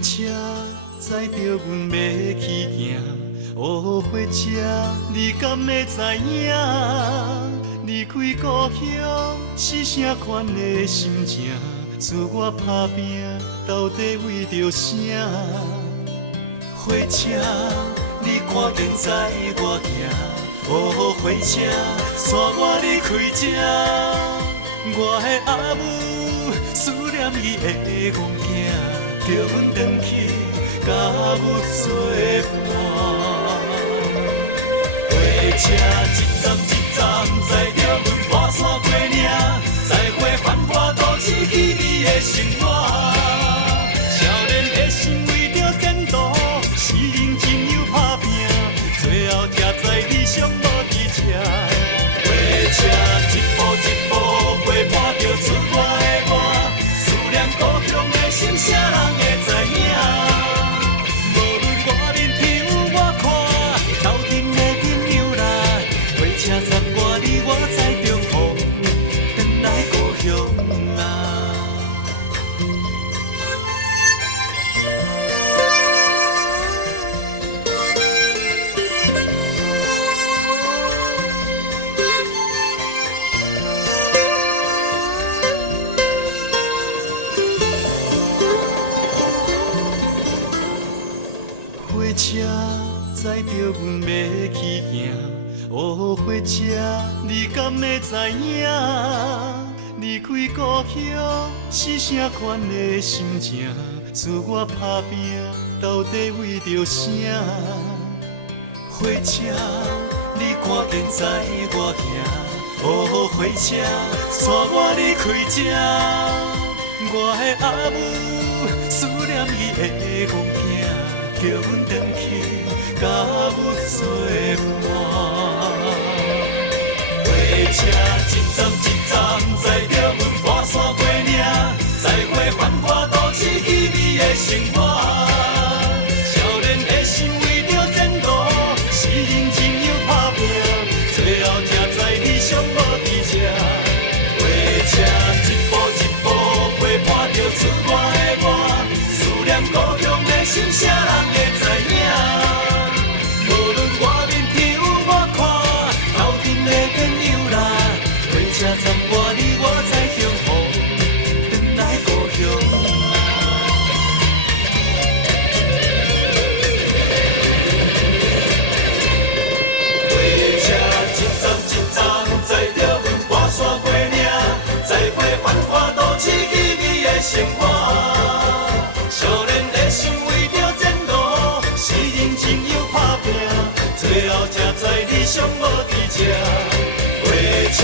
车载着阮要去行，哦，火车，你敢会知影？离开故乡是啥款的心情？自我打拼，到底为着啥？火车，你赶紧载我行，哦，火车，带我离开这。我的阿母思念伊的戆囝，叫阮回去甲阮作伴。火车一站一站载着阮跋山过岭，载回繁华都市稀微的生活。少年的心为着前途，是认真又打拼，最后才知理想无伫这。火车一步一步陪伴着出我的我，思念故乡的心，啥人会知影？无论外面天有我看，头顶的朋友啦，火车载我离我在中风，回来故乡啊。火车载着阮要去行，哦，火车，你敢会知影？离开故乡是啥款的心情？自我打拼，到底为着啥？火车，你赶紧载我行，哦，火车，带我离开这。我的阿母思念伊的戆囝，叫阮回去甲阮作伴。火车一站一站载着阮跋山过岭，载回繁华都市稀微的生活。少年的心为着前途，是认真又打拼，最后才知理想无伫这。火车一步一步陪伴着出我的我，思念故乡的心，啥人会知影？无论外面天有我看，头顶的朋友啦，火车载我离我在中风，回来故乡啊。火车一站一站载着阮跋山过岭，载回繁华都市稀微的生活。少年的心为着前途，是认真又打拼，最后才知理想无伫这。火车